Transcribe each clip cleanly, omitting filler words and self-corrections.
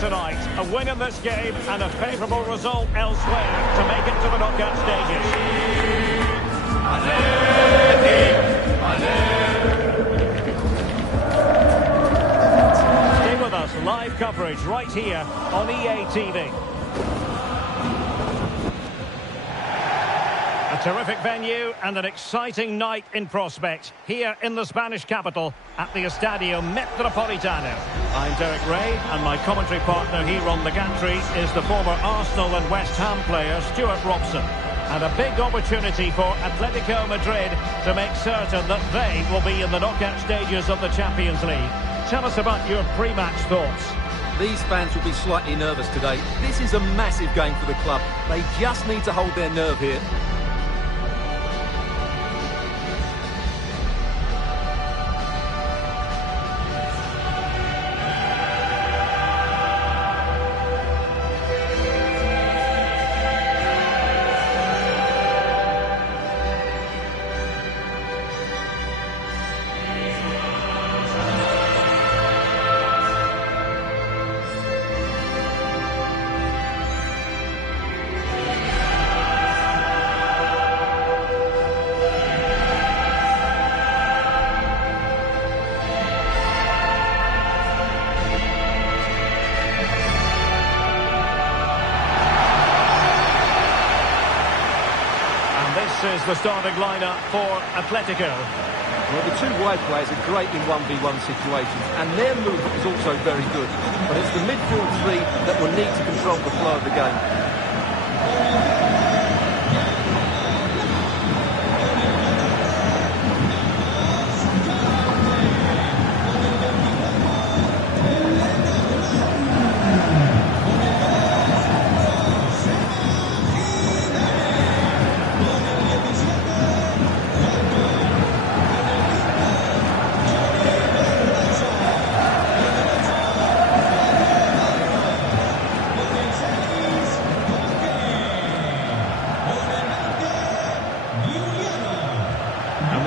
tonight. A win in this game and a favourable result elsewhere to make it to the knockout stages. Stay with us, live coverage right here on EA TV. A terrific venue and an exciting night in prospect here in the Spanish capital at the Estadio Metropolitano. I'm Derek Ray and my commentary partner here on the gantry is the former Arsenal and West Ham player Stuart Robson. And a big opportunity for Atletico Madrid to make certain that they will be in the knockout stages of the Champions League. Tell us about your pre-match thoughts. These fans will be slightly nervous today. This is a massive game for the club. They just need to hold their nerve here. This is the starting lineup for Atletico. Well, the two wide players are great in 1v1 situations, and their movement is also very good. But it's the midfield three that will need to control the flow of the game.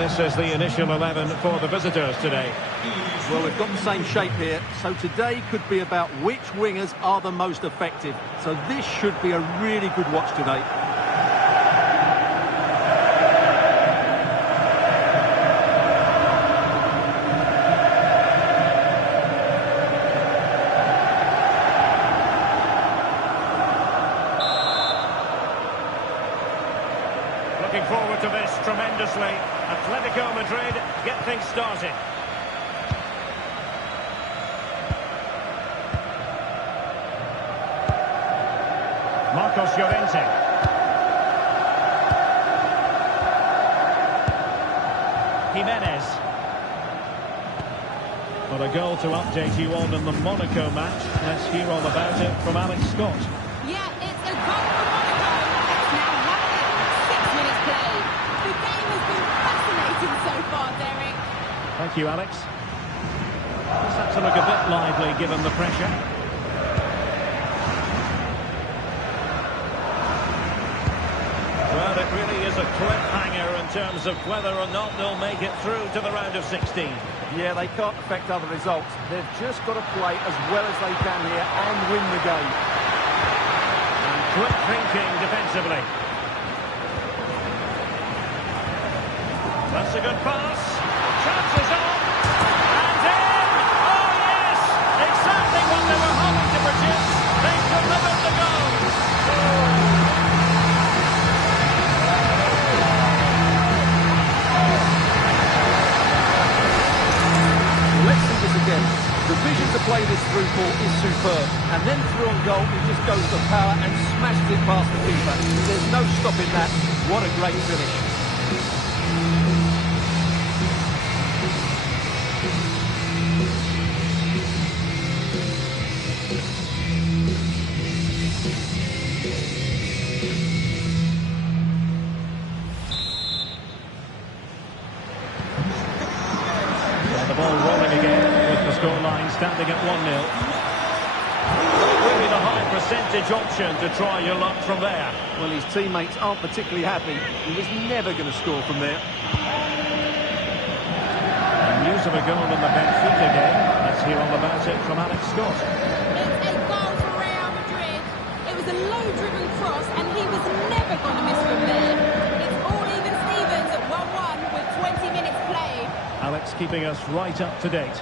This is the initial 11 for the visitors today. Well, we've got the same shape here, so today could be about which wingers are the most effective. So this should be a really good watch today. Looking forward to this tremendously. Atletico Madrid get things started. Marcos Llorente. Jimenez. But a goal to update you on in the Monaco match. Let's hear all about it from Alex Scott. Yeah, it's a goal for Monaco. It's now 1 minute, 6 minutes play. The game has been fascinating so far, Derek. Thank you, Alex. This had to look a bit lively given the pressure. Well, it really is a cliffhanger in terms of whether or not they'll make it through to the round of 16. Yeah, they can't affect other results. They've just got to play as well as they can here and win the game. And quick thinking defensively. That's a good pass. Chances on. And in! Oh, yes! Exactly what they were hoping to produce. They delivered the goal. Let's see this again. The vision to play this through ball is superb. And then through on goal, he just goes for power and smashes it past the keeper. There's no stopping that. What a great finish. The ball rolling again with the scoreline standing at 1-0. Really the high percentage option to try your luck from there. Well, his teammates aren't particularly happy. He was never going to score from there. And news of a goal in the Benfica game. Let's hear all about it from Alex Scott. It's a goal never going to miss from there. It's all even Stevens at 1-1 with 20 minutes played. Alex keeping us right up to date.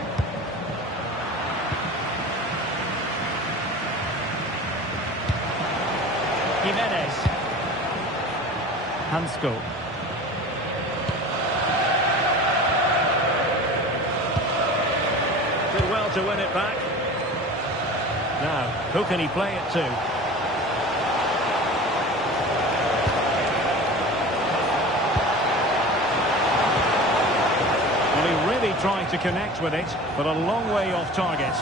Jimenez. Hansko. Did well to win it back. Now, who can he play it to? Well, he really tried to connect with it, but a long way off target.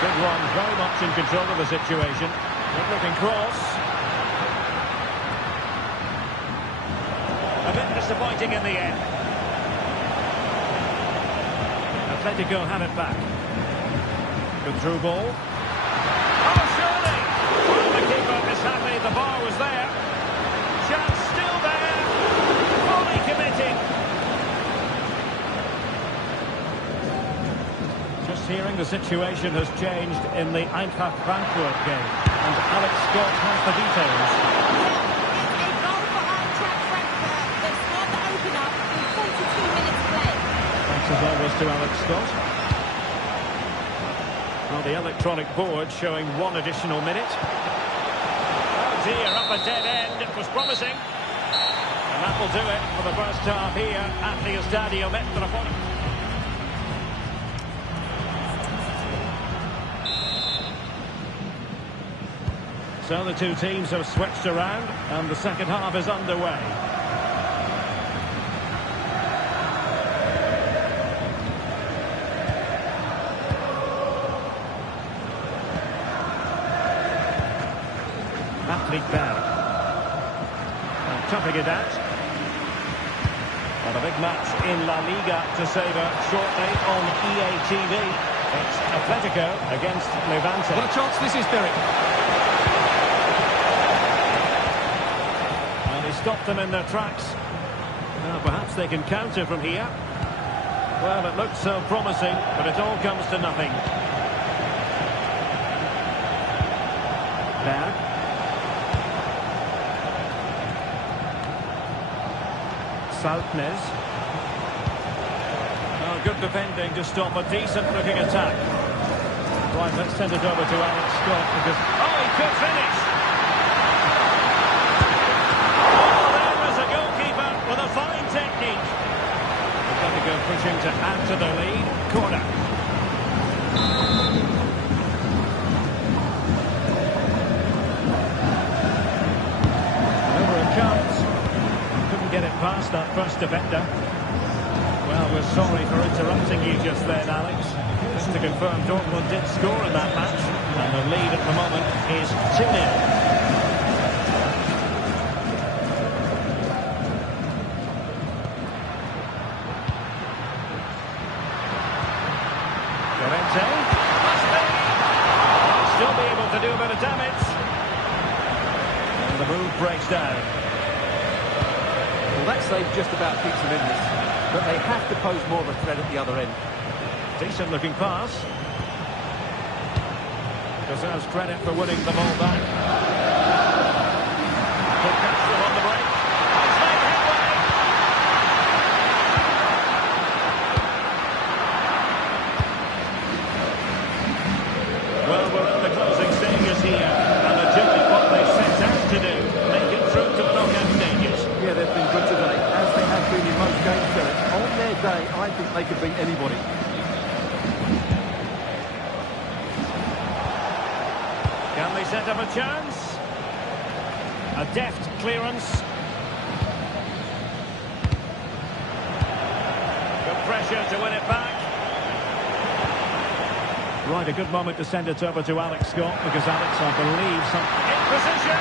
Good one, very much in control of the situation. Good looking cross. A bit disappointing in the end. Atletico had it back. Good through ball. Oh, surely! Well, the keeper is happy the bar was there. Chance still there. Fully committing. Hearing the situation has changed in the Eintracht Frankfurt game, and Alex Scott has the details. It's a goal for Eintracht Frankfurt. They've scored the opener with 42 minutes played. Thanks as always to Alex Scott. Well, the electronic board showing one additional minute. Oh dear, up a dead end. It was promising. And that will do it for the first half here at the Abonează-te. So the two teams have switched around, and the second half is underway. Patrick Berg. And toughing it out. And a big match in La Liga to savour shortly on EA TV. It's Atletico against Levante. What a chance this is, Derek. Stop them in their tracks. Perhaps they can counter from here. Well, it looked so promising, but it all comes to nothing. Berg. Saltnes. Oh, good defending to stop a decent-looking attack. Right, let's send it over to Alex Scott because... Oh, he could finish! With a fine technique. Atletico pushing to add to the lead. Corner. Over it comes. Couldn't get it past that first defender. Well, we're sorry for interrupting you just then, Alex. Just to confirm, Dortmund did score in that match. And the lead at the moment is 2-0. Still be able to do a bit of damage. And the move breaks down. Well, that save just about keeps them in this, but they have to pose more of a threat at the other end. Decent looking pass. Deserves credit for winning the ball back. Good catch them on the break. He's made headway. Well, we're in the closing stages here, and they're doing what they set out to do, make it through to the knockout stages. Yeah, they've been good today, as they have been in most games, Derek. On their day, I think they could beat anybody. Can they set up a chance? A deft clearance. Good pressure to win it back. Right, a good moment to send it over to Alex Scott, because Alex, I believe, in position.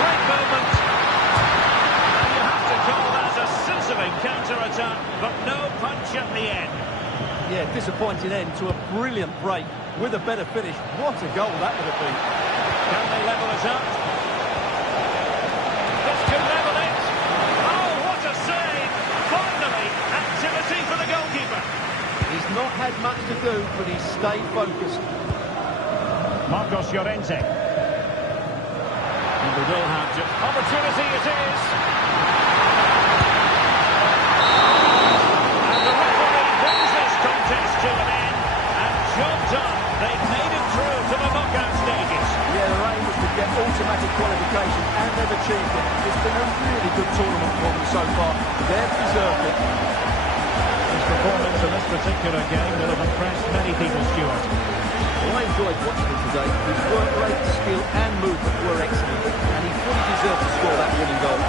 Great movement. And you have to call that a sizzling counter-attack, but no punch at the end. Yeah, disappointing end to a brilliant break with a better finish. What a goal that would have been. Can they level it up? This could level it. Oh, what a save! Finally, activity for the goalkeeper. He's not had much to do, but he's stayed focused. Marcos Llorente. And we will have just opportunity it is. And the referee brings this contest to an end. And job done. They've made it through to the knockout stages. Yeah, their aim was to get automatic qualification, and they've achieved it. It's been a really good tournament for them so far. They've deserved it. His performance in this particular game will have impressed many people, Stuart. Well, I enjoyed watching him today. His work rate, skill and movement were excellent, and he fully deserved to score that winning goal.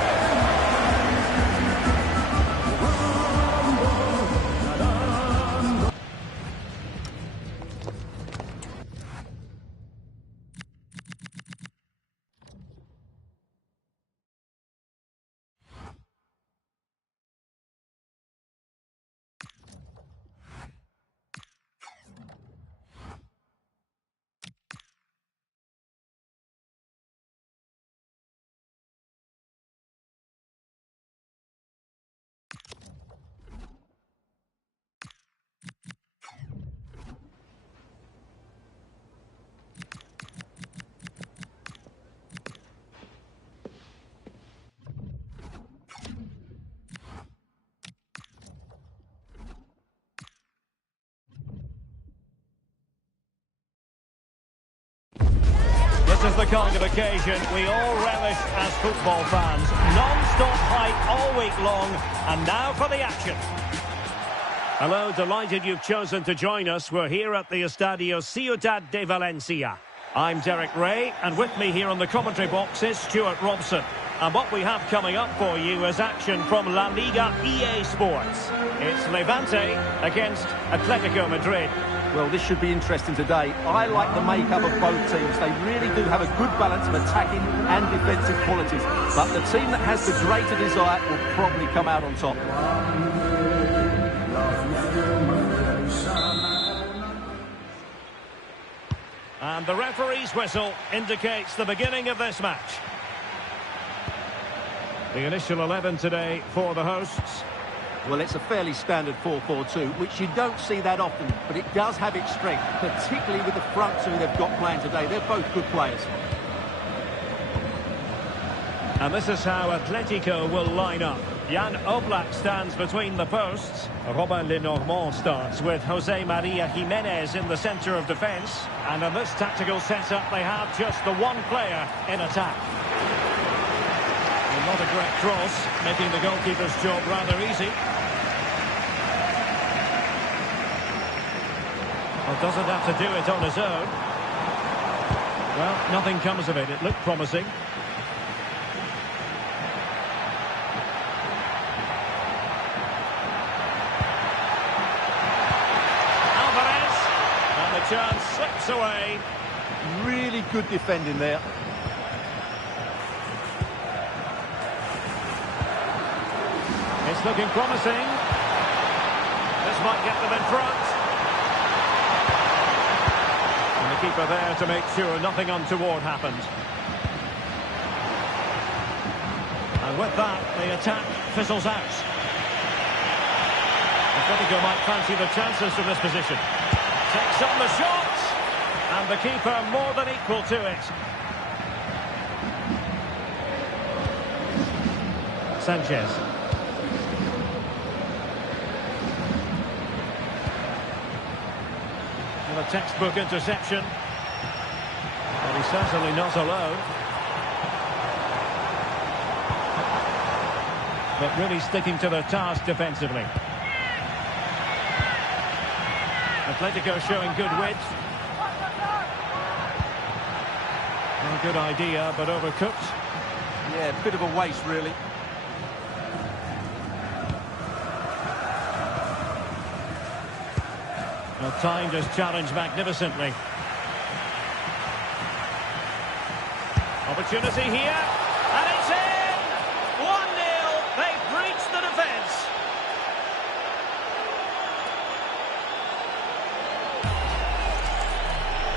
This is the kind of occasion we all relish as football fans. Non-stop hype all week long, and now for the action. Hello, delighted you've chosen to join us. We're here at the Estadio Ciudad de Valencia. I'm Derek Ray, and with me here on the commentary box is Stuart Robson. And what we have coming up for you is action from La Liga EA Sports. It's Levante against Atletico Madrid. Well, this should be interesting today. I like the makeup of both teams. They really do have a good balance of attacking and defensive qualities. But the team that has the greater desire will probably come out on top. And the referee's whistle indicates the beginning of this match. The initial 11 today for the hosts. Well, it's a fairly standard 4-4-2, which you don't see that often, but it does have its strength, particularly with the front two they've got playing today. They're both good players. And this is how Atletico will line up. Jan Oblak stands between the posts. Robin Lenormand starts with Jose Maria Jimenez in the centre of defence. And in this tactical setup, they have just the one player in attack. Well, not a great cross, making the goalkeeper's job rather easy. Well, doesn't have to do it on his own. Well, nothing comes of it. It looked promising. Chance slips away. Really good defending there. It's looking promising. This might get them in front. And the keeper there to make sure nothing untoward happened. And with that, the attack fizzles out. Atletico might fancy the chances from this position. Takes on the shot, and the keeper more than equal to it. Sanchez. And a textbook interception. But he's certainly not alone. But really sticking to their task defensively. Atletico showing good width. Well, good idea, but overcooked. Yeah, a bit of a waste, really. Well, timed his challenge magnificently. Opportunity here, and it's in! 1-0, they've breached the defence.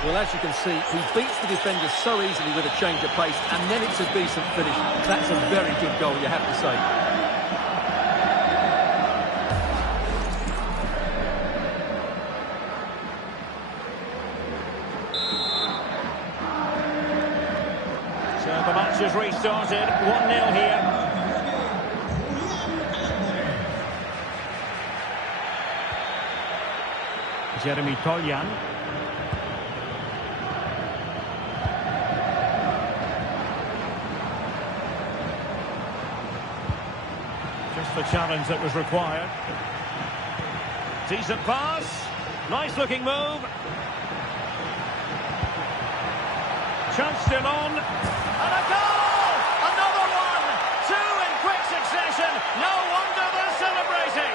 Well, as you can see, he beats the defender so easily with a change of pace, and then it's a decent finish. That's a very good goal, you have to say. So the match has restarted, 1-0 here. Jeremy Toljan. Just the challenge that was required. Decent pass. Nice looking move. Chance still on. And a goal! Another one! Two in quick succession. No wonder they're celebrating.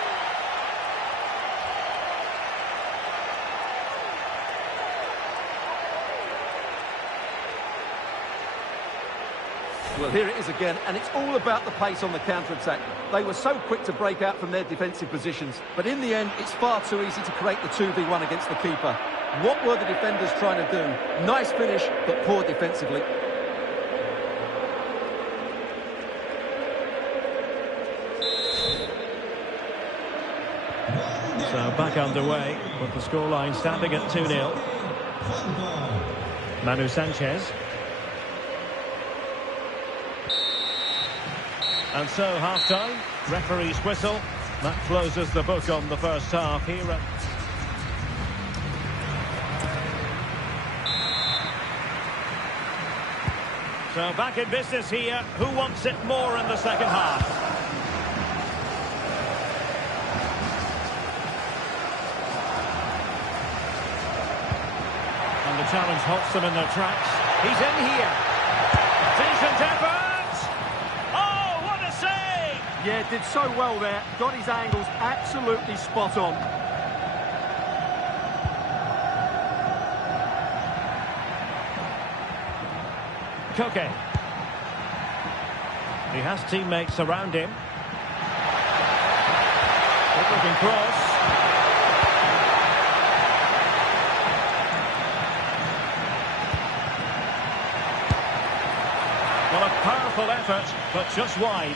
Well, here it is again, and it's all about the pace on the counter-attack. They were so quick to break out from their defensive positions, but in the end, it's far too easy to create the 2v1 against the keeper. What were the defenders trying to do? Nice finish, but poor defensively. So back underway, with the scoreline standing at 2-0. Manu Sanchez. And so, half-time, referee's whistle. That closes the book on the first half here. So back in business here. Who wants it more in the second half? And the challenge halts them in their tracks. He's in here. Decent effort. Yeah, did so well there. Got his angles absolutely spot on. Koke. He has teammates around him. Good looking cross. Well, a powerful effort, but just wide.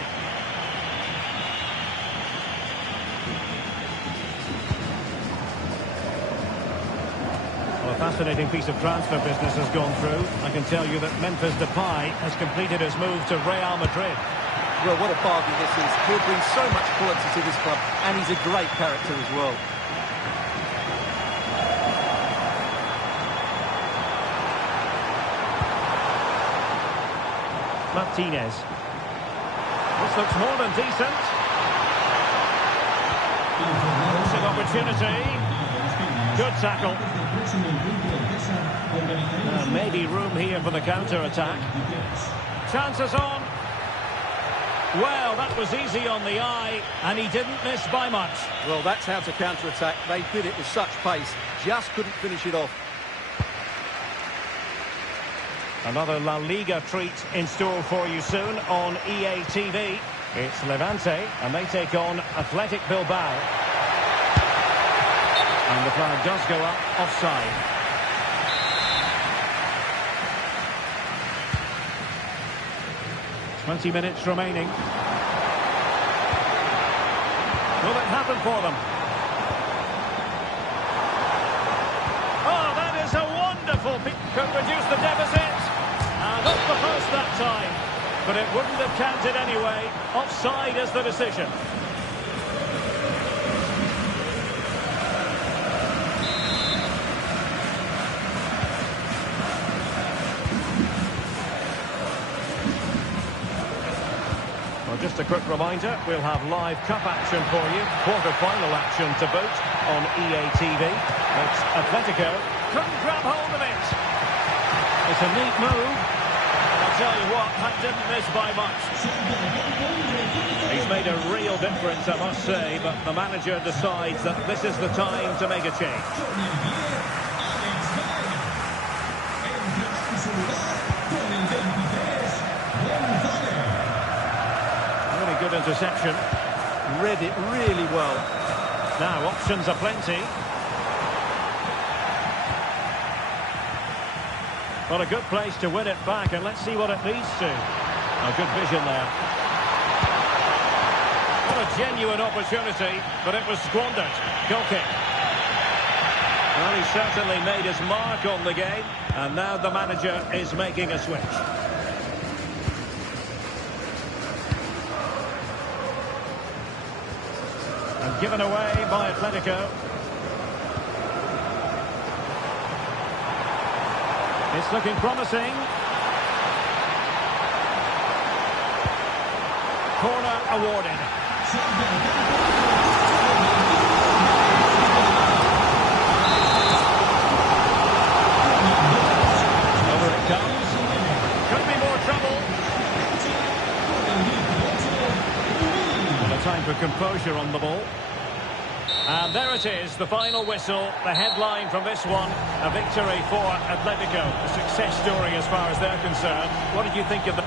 Fascinating piece of transfer business has gone through. I can tell you that Memphis Depay has completed his move to Real Madrid. Well, what a bargain this is. He'll bring so much quality to this club, and he's a great character as well. Martinez. This looks more than decent. Crossing opportunity. Good tackle. Maybe room here for the counter-attack. Chances on. Well, that was easy on the eye, and he didn't miss by much. Well, that's how to counter-attack. They did it with such pace. Just couldn't finish it off. Another La Liga treat in store for you soon on EA TV. It's Levante, and they take on Athletic Bilbao. And the flag does go up offside. "20 minutes remaining. Will it happen for them? Oh, that is a wonderful pick. Could reduce the deficit. And up the post that time. But it wouldn't have counted anyway. Offside is the decision. Just a quick reminder, we'll have live cup action for you. Quarter-final action to boot on EA TV. It's Atletico. Couldn't grab hold of it. It's a neat move. And I'll tell you what, that didn't miss by much. He's made a real difference, I must say, but the manager decides that this is the time to make a change. Good interception. Read it really well. Now, options are plenty. Well, a good place to win it back, and let's see what it leads to. A good vision there. What a genuine opportunity, but it was squandered. Goal kick. Well, he certainly made his mark on the game, and now the manager is making a switch. And given away by Atletico. It's looking promising. Corner awarded. Over it comes. Could be more trouble. And a time for composure on the ball. And there it is, the final whistle, the headline from this one, a victory for Atletico. A success story as far as they're concerned. What did you think of the...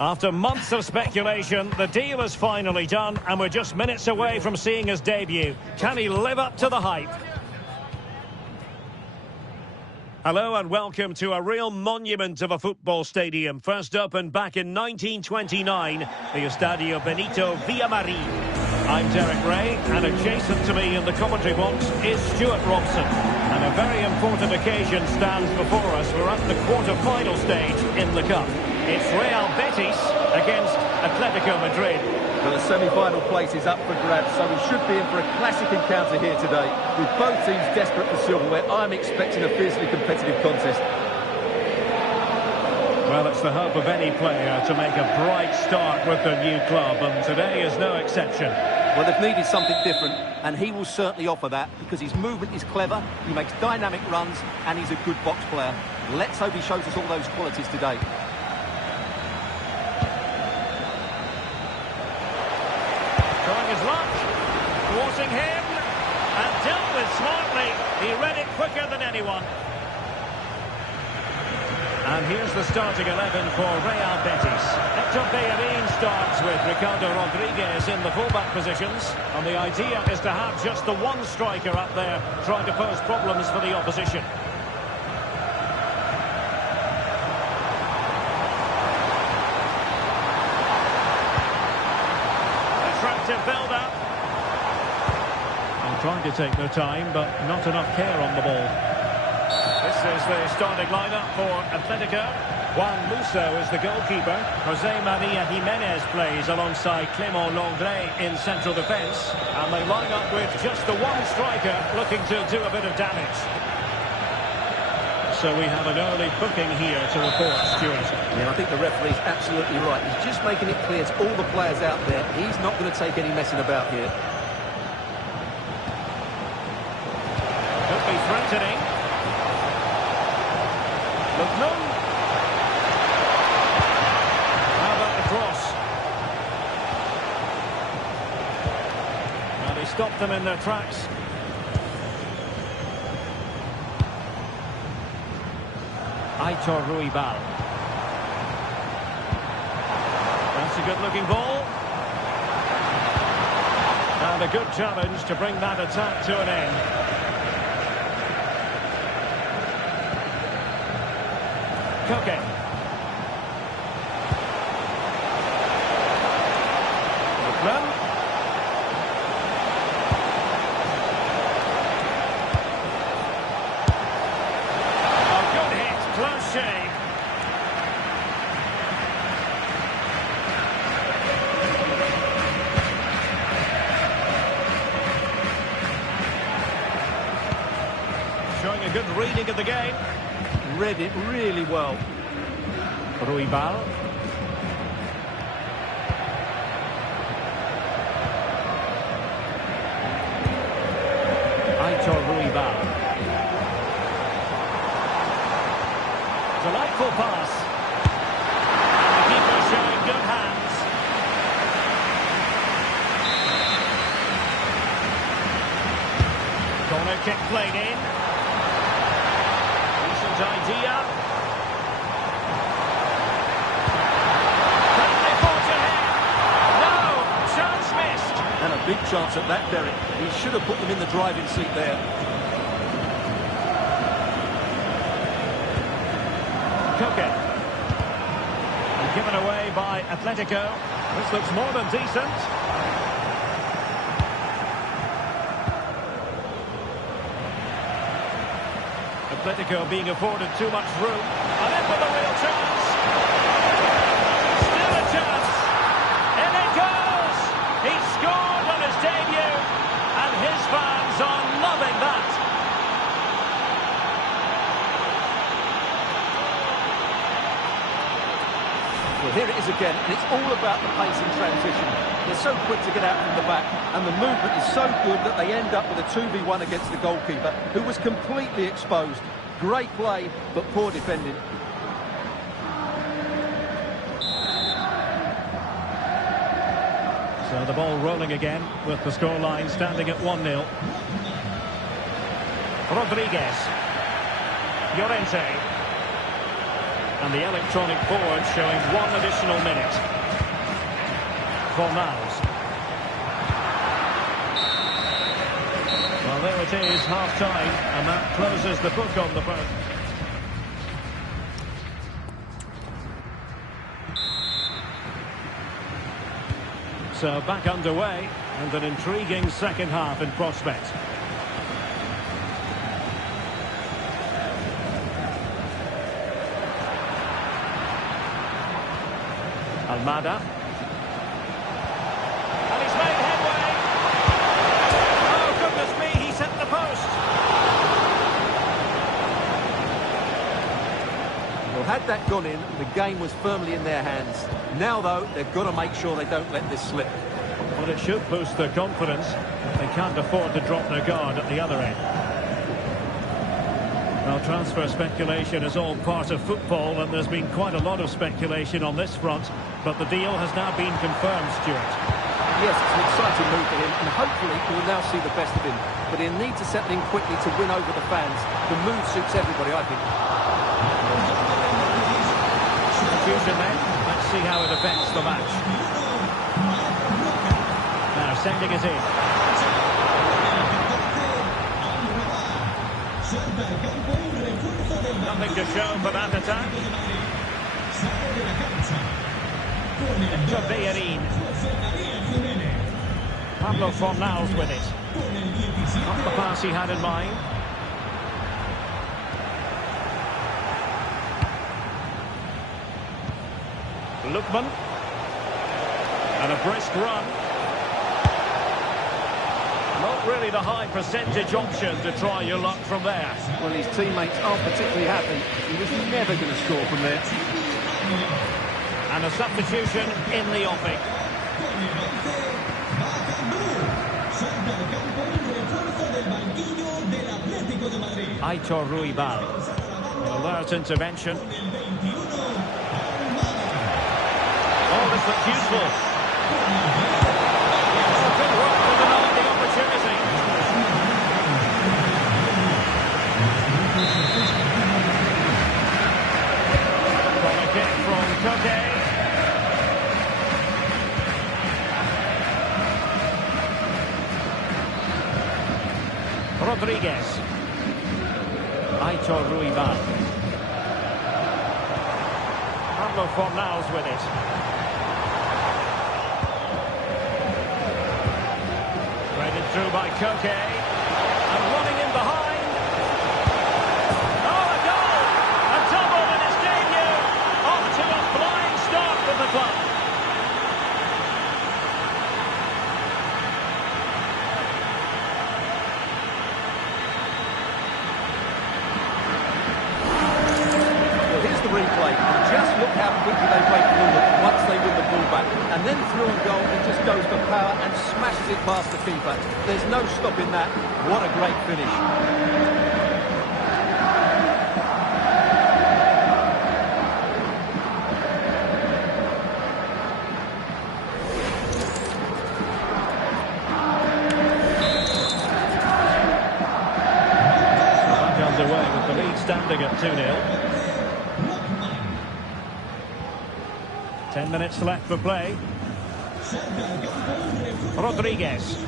After months of speculation, the deal is finally done, and we're just minutes away from seeing his debut. Can he live up to the hype? Hello and welcome to a real monument of a football stadium. First opened back in 1929, the Estadio Benito Villamarín. I'm Derek Ray, and adjacent to me in the commentary box is Stuart Robson. And a very important occasion stands before us. We're at the quarter-final stage in the Cup. It's Real Betis against Atletico Madrid. Well, the semi-final place is up for grabs, so we should be in for a classic encounter here today. With both teams desperate for silverware, I'm expecting a fiercely competitive contest. Well, it's the hope of any player to make a bright start with the new club, and today is no exception. Well, they've needed something different, and he will certainly offer that, because his movement is clever, he makes dynamic runs, and he's a good box player. Let's hope he shows us all those qualities today. Trying his luck, forcing him, and dealt with smartly. He read it quicker than anyone. And here's the starting 11 for Real Betis. Hector Bellerin starts with Ricardo Rodriguez in the fullback positions. And the idea is to have just the one striker up there trying to pose problems for the opposition. Attractive build-up. And trying to take their time, but not enough care on the ball. This is the starting lineup for Atletico. Juan Musso is the goalkeeper. Jose Maria Jimenez plays alongside Clément Lenglet in central defence. And they line up with just the one striker looking to do a bit of damage. So we have an early booking here to report, Stuart. Yeah, I think the referee's absolutely right. He's just making it clear to all the players out there, he's not going to take any messing about here. Could be threatening. How about the cross? Well, he stopped them in their tracks. Aitor Ruibal. That's a good-looking ball. And a good challenge to bring that attack to an end. Koke. Lookman. A good hit, close shave. Showing a good reading of the game. Read it really well. Ruibal. Aitor Ruibal. Delightful pass. And the keeper showing good hands. Corner kick played in. Idea. Can they forge ahead? No! Chance missed! And a big chance at that, Derek. He should have put them in the driving seat there. Koke. Given away by Atletico. This looks more than decent. Atletico being afforded too much room. And in with a real chance. Still a chance. In it goes. He scored on his debut. And his fans are loving that. Well, here it is again, and it's all about the pace and transition. They're so quick to get out from the back, and the movement is so good that they end up with a 2v1 against the goalkeeper, who was completely exposed. Great play, but poor defending. So the ball rolling again, with the scoreline standing at 1-0. Rodriguez. Llorente. And the electronic board showing 1 additional minute. Fornals. Well, there it is, half-time, and that closes the book on the first. So back underway, and an intriguing second half in prospect. Almada. And he's made headway. Oh, goodness me, he set the post. Well, had that gone in, the game was firmly in their hands. Now, though, they've got to make sure they don't let this slip. Well, it should boost their confidence. They can't afford to drop their guard at the other end. Well, transfer speculation is all part of football, and there's been quite a lot of speculation on this front, but the deal has now been confirmed, Stuart. Yes, it's an exciting move for him, and hopefully he will now see the best of him. But he'll need to settle in quickly to win over the fans. The move suits everybody, I think. Substitution then. Let's see how it affects the match. Now sending it in. Nothing to show for that attack. Bellerin. Pablo Fornals with it. Not the pass he had in mind. Lookman. And a brisk run. Not really the high percentage option to try your luck from there. Well, his teammates aren't particularly happy. He was never going to score from there. And a substitution in the offing. Aitor Ruibal. Alert intervention. Oh, this looks useful. Oh, good work to deny the opportunity. Corner kick from Koke. Rodriguez. Aitor Ruibal. Pablo Fornals with it. Threaded through by Koke. And running in behind. Oh, a goal! A double in his debut. Off to a flying start for the club. Replay, and just look how quickly they break forward once they win the ball back, and then through on goal he just goes for power and smashes it past the keeper. There's no stopping that. What a great finish. Back underway with the lead standing at 2-0. 10 minutes left for play. Rodriguez.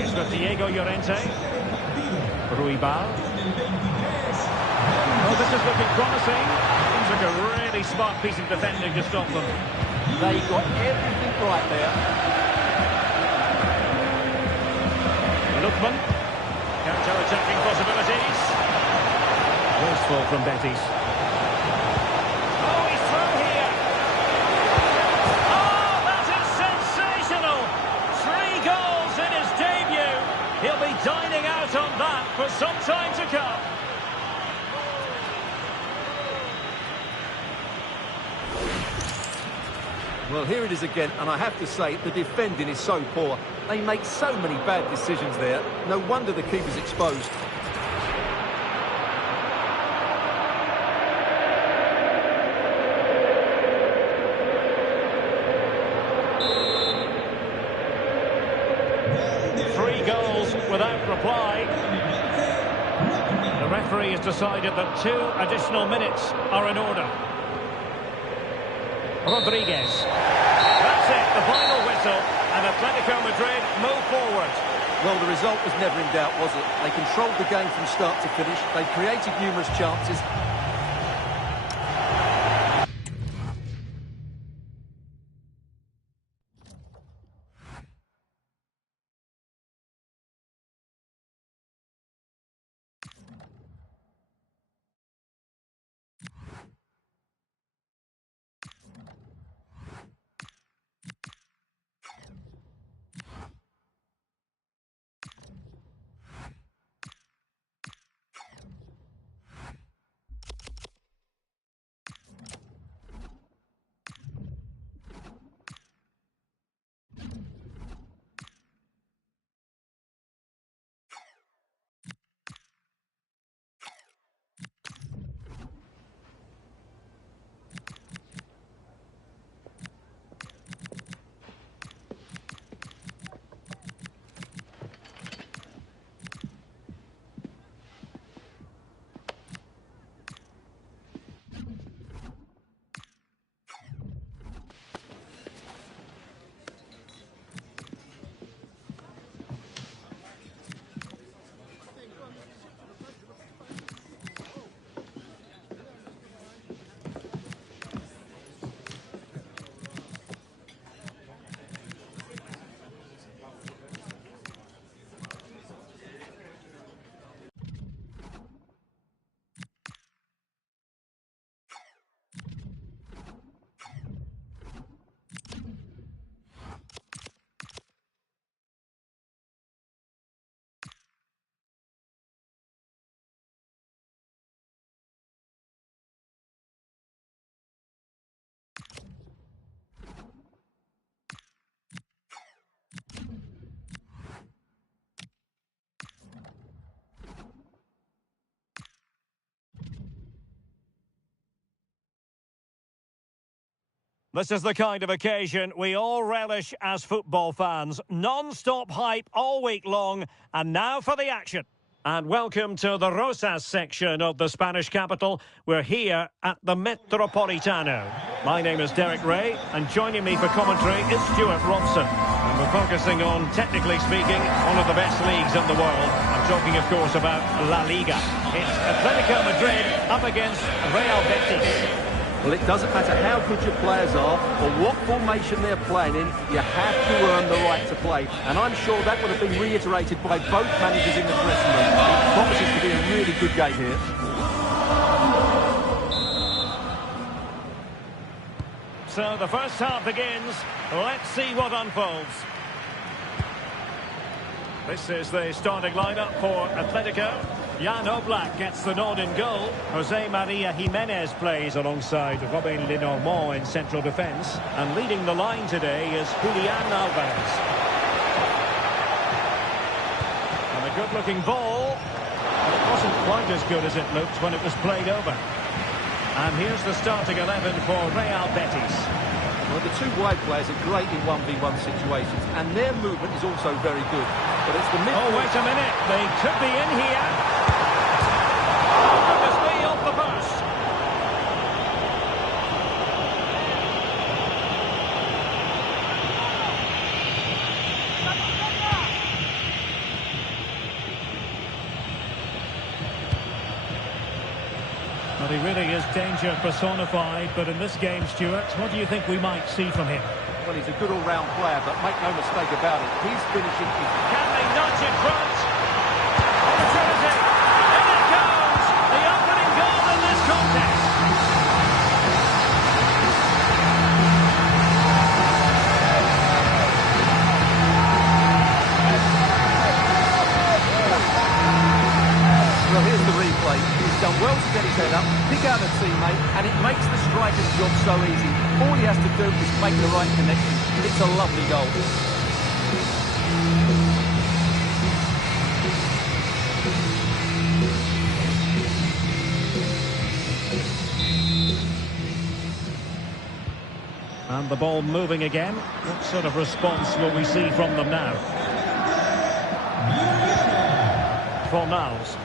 It's for Diego Llorente. Ruibal. Oh, this is looking promising. Took a really smart piece of defending to stop them. They got everything right there. Lookman. Counter-attacking possibilities. Wasteful from Betis. He'll be dining out on that for some time to come. Well, here it is again, and I have to say, the defending is so poor. They make so many bad decisions there. No wonder the keeper's exposed. Without reply. The referee has decided that 2 additional minutes are in order. Rodriguez. That's it, the final whistle, and Atletico Madrid move forward. Well, the result was never in doubt, was it? They controlled the game from start to finish. They created numerous chances. This is the kind of occasion we all relish as football fans. Non-stop hype all week long, and now for the action. And welcome to the Rosas section of the Spanish capital. We're here at the Metropolitano. My name is Derek Ray, and joining me for commentary is Stuart Robson. And we're focusing on, technically speaking, one of the best leagues in the world. I'm talking, of course, about La Liga. It's Atletico Madrid up against Real Betis. Well, it doesn't matter how good your players are or what formation they're playing in, you have to earn the right to play. And I'm sure that would have been reiterated by both managers in the dressing room. It promises to be a really good game here. So the first half begins. Let's see what unfolds. This is the starting lineup for Atletico. Jan Oblak gets the nod in goal. Jose Maria Jimenez plays alongside Robin Lenormand in central defence. And leading the line today is Julian Alvarez. And a good-looking ball. But it wasn't quite as good as it looked when it was played over. And here's the starting 11 for Real Betis. Well, the two wide players are great in 1v1 situations, and their movement is also very good. But it's the mid. Oh, wait a minute. They could be in here. Oh, goodness me, off the post. Well, he really is danger personified, but in this game, Stuart, what do you think we might see from him? Well, he's a good all-round player, but make no mistake about it, he's finishing. Can they nudge in front? Opportunity! In it goes! The opening goal in this contest! Well, here's the replay. He's done well to get his head up, pick out a teammate, and it makes the striker's job so easy. All he has to do is make the right connection. It's a lovely goal. And the ball moving again. What sort of response will we see from them now? Fornals.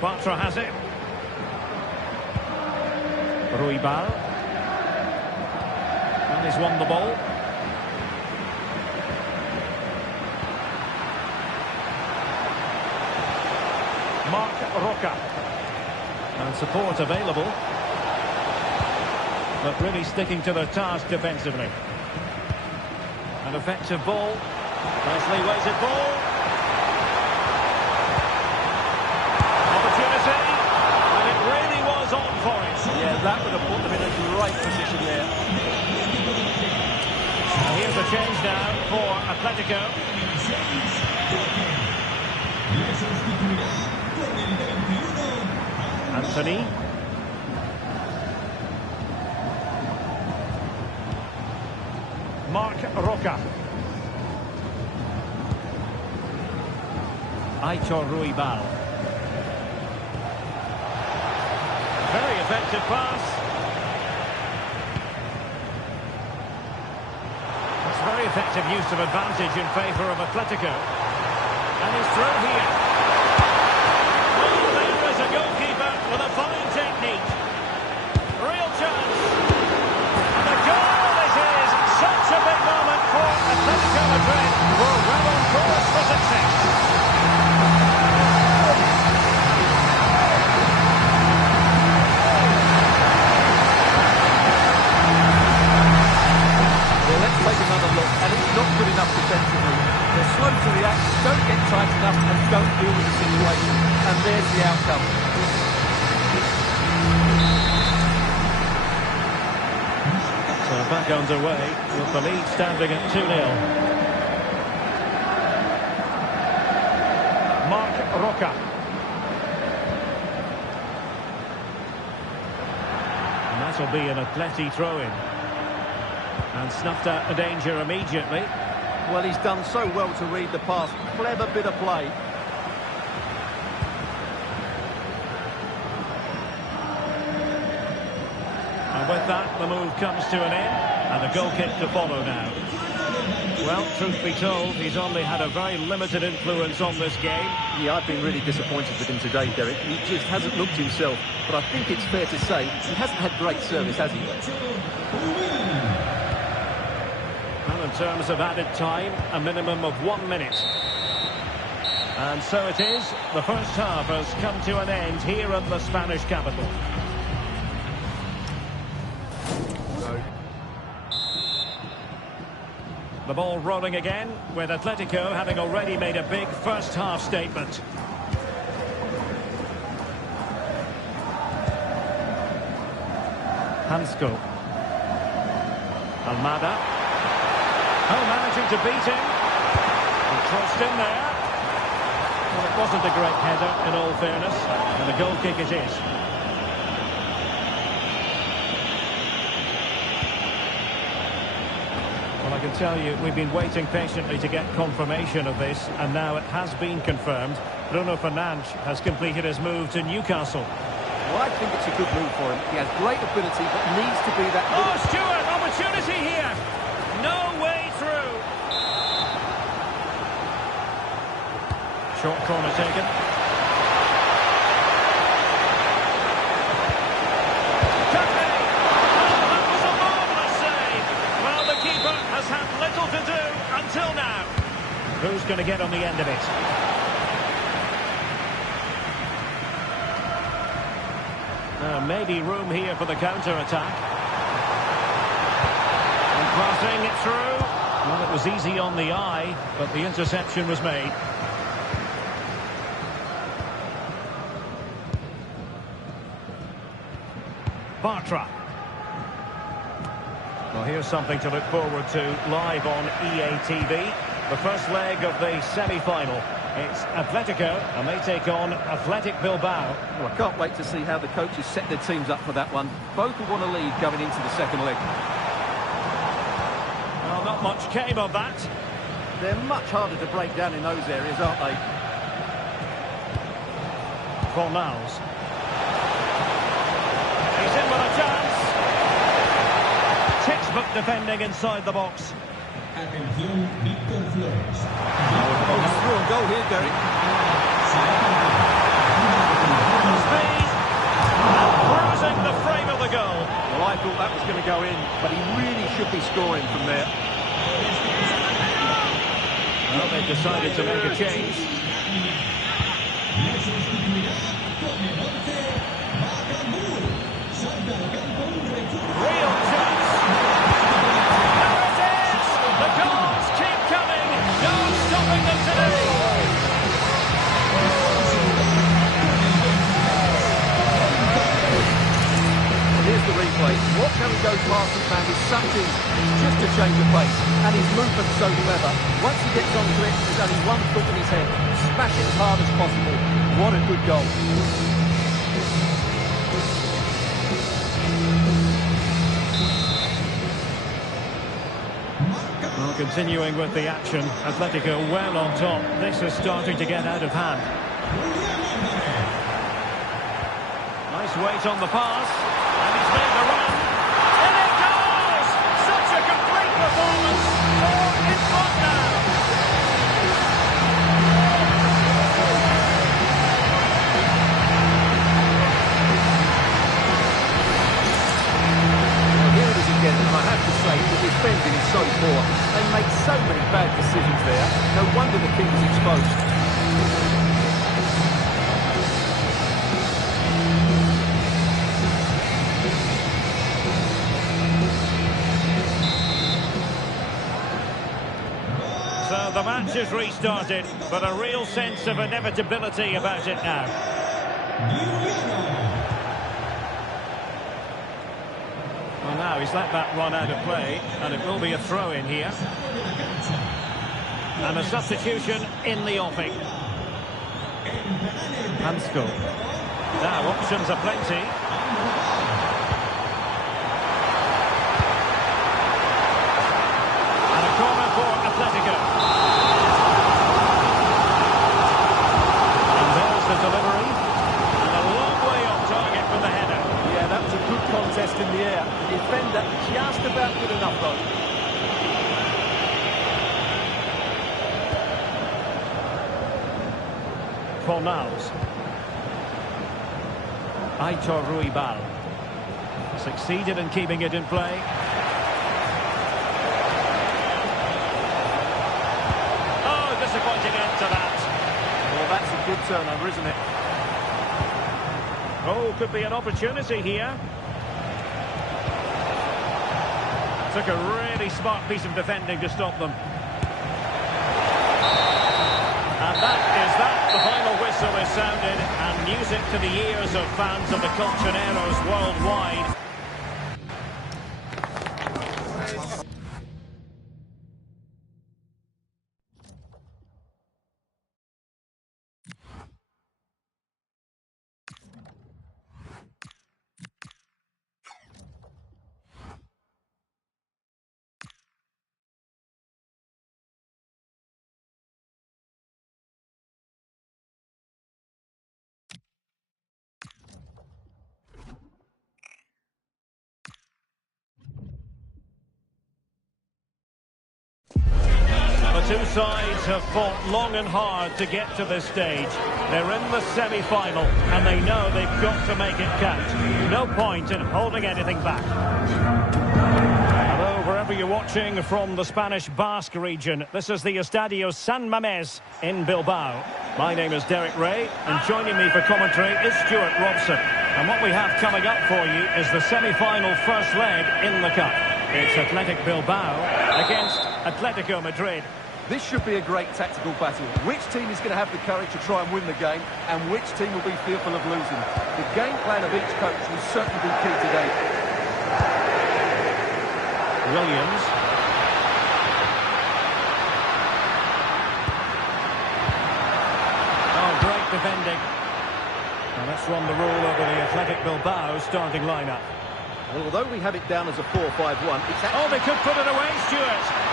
Bartra has it. Ruibal. And he's won the ball. Roca. And support available. But really sticking to their task defensively. An effective ball. Nicely weighted ball. Opportunity. And it really was on for it. Yeah, that would have put them in a great position there. And here's a change now for Atletico. Anthony. Roca. Aitor Ruibal. Very effective pass. It's very effective use of advantage in favour of Atletico. And he's through here. Oh, there is a goalkeeper with a fine technique. Real chance. And a goal this is. Such a big moment for Atletico Madrid. We're well on course for success. Well, let's take another look, and it's not good enough defensively. They're slow to react, don't get tight enough, and don't deal with the situation. And there's the outcome. So back underway, with the lead standing at 2-0. Roca. And that'll be an Atleti throw-in. And snuffed out the danger immediately. Well, he's done so well to read the pass. Clever bit of play. And with that, the move comes to an end. And a goal kick to follow now. Well, truth be told, he's only had a very limited influence on this game. Yeah, I've been really disappointed with him today, Derek. He just hasn't looked himself. But I think it's fair to say he hasn't had great service, has he? Well, in terms of added time, a minimum of 1 minute. And so it is. The first half has come to an end here in the Spanish capital. The ball rolling again, with Atletico having already made a big first half statement. Hansko. Almada. Oh, managing to beat him. He crossed in there. Well, it wasn't a great header, in all fairness. And the goal kick it is. Well, I can tell you, we've been waiting patiently to get confirmation of this, and now it has been confirmed. Bruno Fernandes has completed his move to Newcastle. Well, I think it's a good move for him. He has great ability, but needs to be that... Oh, Stewart, opportunity here. No way through. Short corner taken. Kante. Oh, that was a marvellous save. Well, the keeper has had little to do until now. Who's going to get on the end of it? Maybe room here for the counter-attack. And crossing it through. Well, it was easy on the eye, but the interception was made. Bartra. Well, here's something to look forward to live on EA TV. The first leg of the semi-final. It's Atletico, and they take on Athletic Bilbao. Well, I can't wait to see how the coaches set their teams up for that one. Both will want to lead going into the second leg. Well, not much came of that. They're much harder to break down in those areas, aren't they? Fornals. He's in with a chance. Textbook defending inside the box. Oh, through and goal here, Derek. easy scoring from there. Well, they've decided to make a change. Real chance. There it is! The goals keep coming. No stopping them today. Here's the replay. What can he go past his man with such ease? It's just a change of pace, and his movement's so clever. Once he gets onto it, there's only one thought in his head. Smash it as hard as possible. What a good goal. Well, continuing with the action, Atletico well on top. This is starting to get out of hand. Nice weight on the pass, and he's made the run. In it goes! Such a complete performance. 4 in front now. Here it is again, and I have to say, the defending is so poor. They make so many bad decisions there. No wonder the keeper's exposed. So the match is restarted, but a real sense of inevitability about it now. Well, now he's let that run out of play, and it will be a throw in here. And a substitution in the offing. Hansko. Now options are plenty. And a corner for Atletico. And there's the delivery. And a long way off target from the header. Yeah, that was a good contest in the air. The defender just about good enough, though. Fornals. Aitor Ruibal. Succeeded in keeping it in play. Oh, disappointing end to that. Well, that's a good turnover, isn't it? Oh, could be an opportunity here. Took a really smart piece of defending to stop them. And that is that. The final whistle is sounded, and music to the ears of fans of the Colchoneros worldwide. The two sides have fought long and hard to get to this stage. They're in the semi-final, and they know they've got to make it count. No point in holding anything back. Hello, wherever you're watching from the Spanish Basque region. This is the Estadio San Mamés in Bilbao. My name is Derek Ray, and joining me for commentary is Stuart Robson. And what we have coming up for you is the semi-final first leg in the Cup. It's Athletic Bilbao against Atletico Madrid. This should be a great tactical battle. Which team is going to have the courage to try and win the game, and which team will be fearful of losing? The game plan of each coach will certainly be key today. Williams. Oh, great defending. And let's run the rule over the Athletic Bilbao starting lineup. Well, although we have it down as a 4-5-1, it's actually... Oh, they could put it away, Stuart.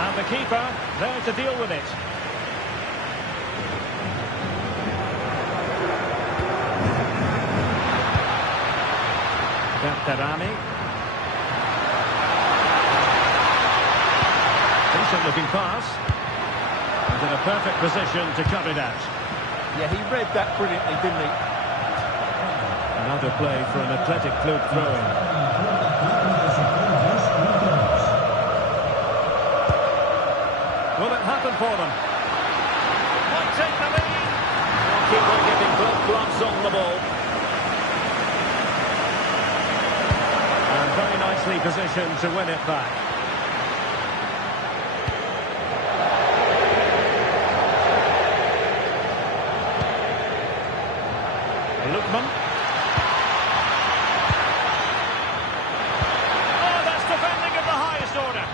And the keeper there to deal with it. Berterami. Decent looking pass. And in a perfect position to cut it out. Yeah, he read that brilliantly, didn't he? Another play for an Athletic Club throw-in. for them. Might take the lead. Keeper giving both gloves on the ball. And very nicely positioned to win it back. Lookman. Oh, that's defending of the highest order.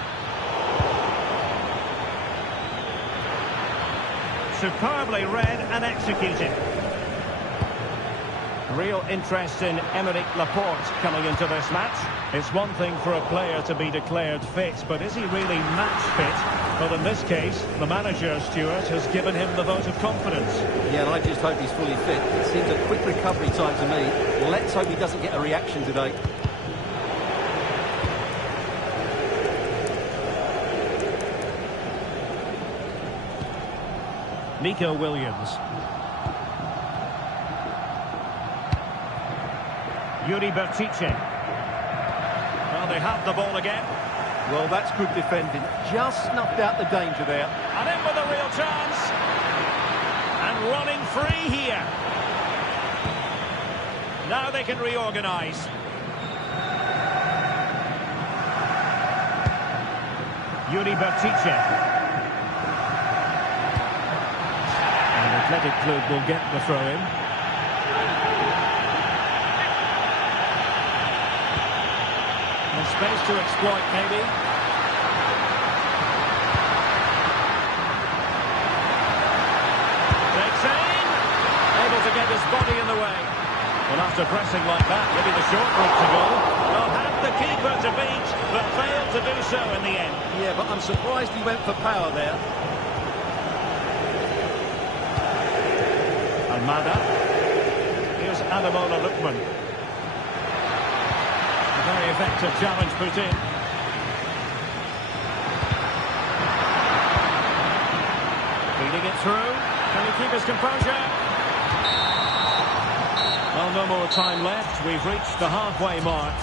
Superbly read and executed. Real interest in Aymeric Laporte coming into this match. It's one thing for a player to be declared fit, but is he really match fit? Well, in this case, the manager, Stuart, has given him the vote of confidence. Yeah, and I just hope he's fully fit. It seems a quick recovery time to me. Let's hope he doesn't get a reaction today. Nico Williams. Yuri Bertice. Well, they have the ball again. Well, that's good defending. Just snuffed out the danger there. And in with a real chance. And running free here. Now they can reorganise. Yuri Bertice. And Athletic Club will get the throw-in. Space to exploit, maybe. Takes aim. Able to get his body in the way. Well, after pressing like that, maybe the short route to goal. Well, had the keeper to beat, but failed to do so in the end. Yeah, but I'm surprised he went for power there. Almada. Here's Ademola Lookman. Very effective challenge put in. Feeding it through. Can he keep his composure? Well, no more time left. We've reached the halfway mark.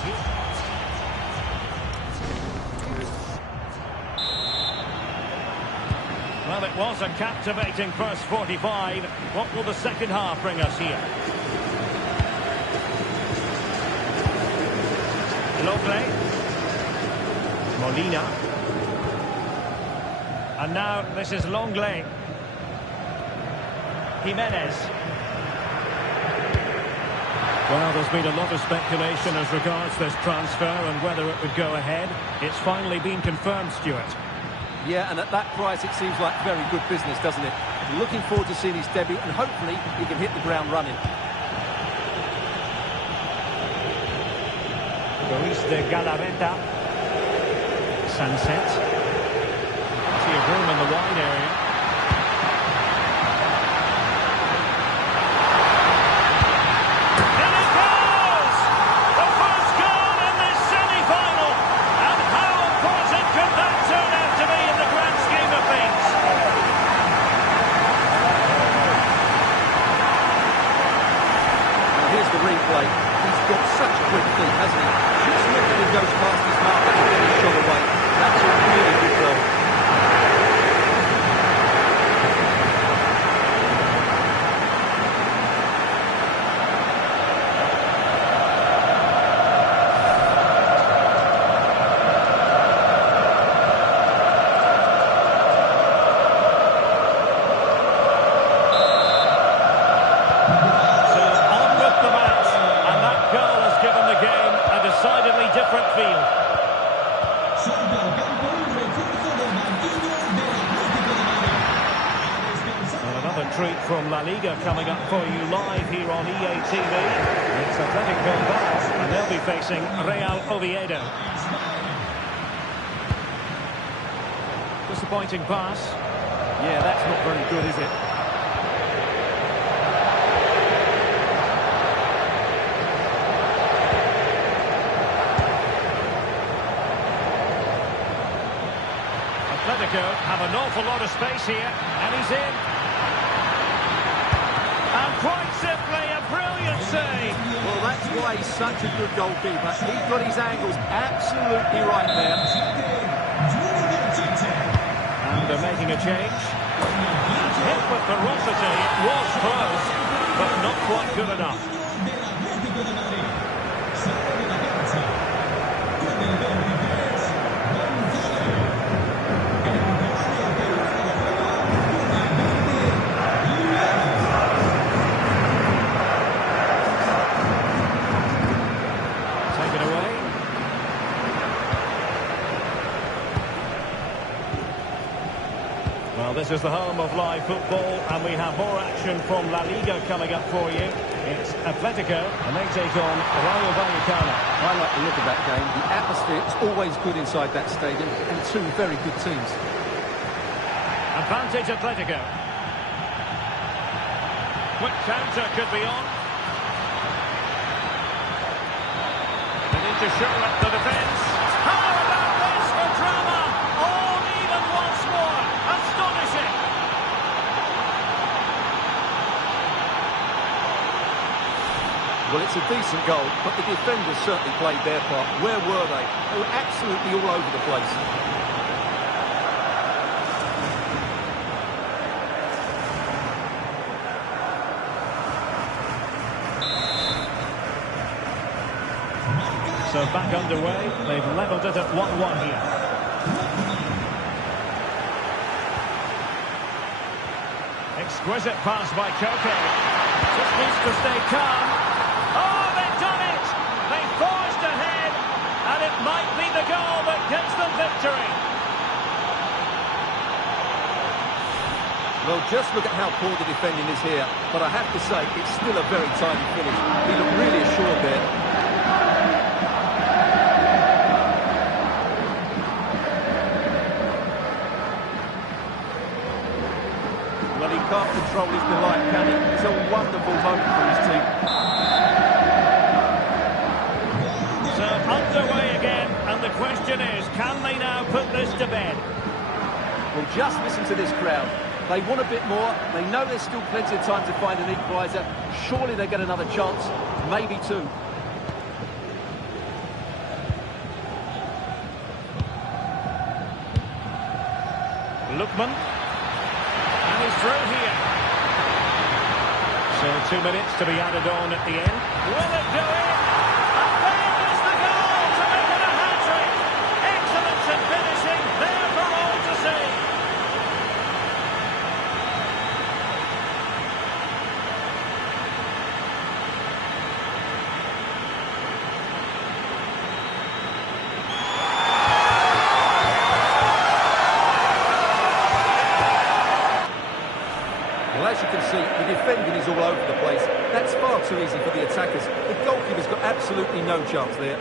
Well, it was a captivating first 45. What will the second half bring us here? Longley. Molina. And now this is Longley. Jimenez. Well, there's been a lot of speculation as regards this transfer and whether it would go ahead. It's finally been confirmed, Stuart. Yeah, and at that price it seems like very good business, doesn't it? Looking forward to seeing his debut and hopefully he can hit the ground running. Luis de Galarreta. Sunset. See a room in the wide area. And it goes! The first goal in this semi-final! And how important could that turn out to be in the grand scheme of things? Now here's the replay. He's got such quick feet, hasn't he? Just look at him goes past his marker to get his shot away. That's a really good goal. Different field. Well, another treat from La Liga coming up for you live here on EA TV. It's Athletic Bilbao, and they'll be facing Real Oviedo. Disappointing pass. Yeah, that's not very good, is it? Atletico have an awful lot of space here, and he's in. And quite simply, a brilliant save. Well, that's why he's such a good goalkeeper. He's got his angles absolutely right there. And They're making a change. And hit with ferocity. It was close, but not quite good enough. Well, this is the home of live football, and we have more action from La Liga coming up for you. It's Atletico, and they take on Rayo Vallecano. I like the look of that game. The atmosphere is always good inside that stadium, and two very good teams. Advantage Atletico. Quick counter could be on. They need to shore up the defence. How about this for drama? All even once more. Astonishing. Well, it's a decent goal, but the defenders certainly played their part. Where were they? They were absolutely all over the place. So back underway. They've levelled it at 1-1 here. Exquisite pass by Koke. Just needs to stay calm. Oh, they've done it! They forged ahead, and it might be the goal that gives them victory. Well, just look at how poor the defending is here. But I have to say, it's still a very tidy finish. He looked really assured there. Well, he can't control his delight, can he? It's a wonderful moment for his team. So underway again, and the question is, can they now put this to bed? Well, just listen to this crowd. They want a bit more. They know there's still plenty of time to find an equaliser. Surely they get another chance, maybe two. Lookman. And he's through here. So 2 minutes to be added on at the end. Will it go in? And there is the goal to make it a hat-trick. Excellence in finishing, there for all to see. Well, as you can see, the defending is all over the place. That's far too easy for the attackers. The goalkeeper's got absolutely no chance there.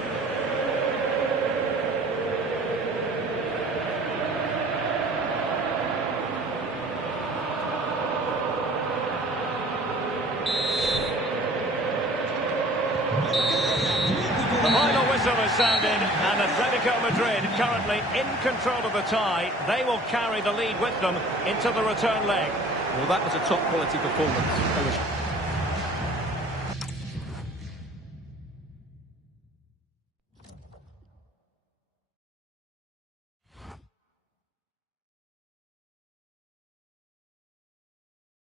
The final whistle has sounded, and Atletico Madrid currently in control of the tie. They will carry the lead with them into the return leg. Well, that was a top-quality performance.